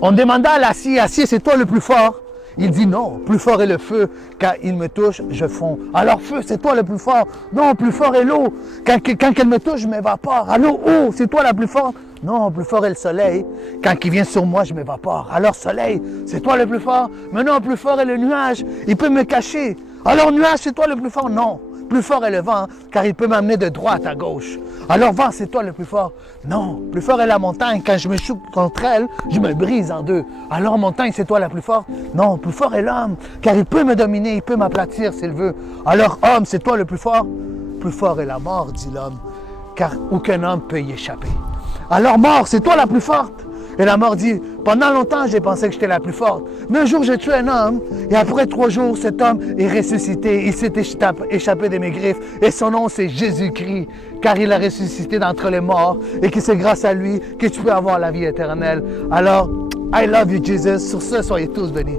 On demanda à l'acier, acier, c'est toi le plus fort. Il dit non, plus fort est le feu. Quand il me touche, je fonds. Alors feu, c'est toi le plus fort. Non, plus fort est l'eau. Quand elle me touche, je m'évapore. Alors eau, c'est toi la plus forte. Non, plus fort est le soleil. Quand il vient sur moi, je m'évapore. Alors soleil, c'est toi le plus fort. Mais non, plus fort est le nuage. Il peut me cacher. Alors nuage, c'est toi le plus fort. Non, plus fort est le vent, car il peut m'amener de droite à gauche. Alors vent, c'est toi le plus fort. Non, plus fort est la montagne. Quand je me choque contre elle, je me brise en deux. Alors montagne, c'est toi la plus forte. Non, plus fort est l'homme, car il peut me dominer, il peut m'aplatir s'il veut. Alors homme, c'est toi le plus fort. Plus fort est la mort, dit l'homme, car aucun homme peut y échapper. Alors mort, c'est toi la plus forte. Et la mort dit, pendant longtemps, j'ai pensé que j'étais la plus forte. Mais un jour, j'ai tué un homme. Et après 3 jours, cet homme est ressuscité. Il s'est échappé de mes griffes. Et son nom, c'est Jésus-Christ. Car il a ressuscité d'entre les morts. Et que c'est grâce à lui que tu peux avoir la vie éternelle. Alors, I love you, Jesus. Sur ce, soyez tous bénis.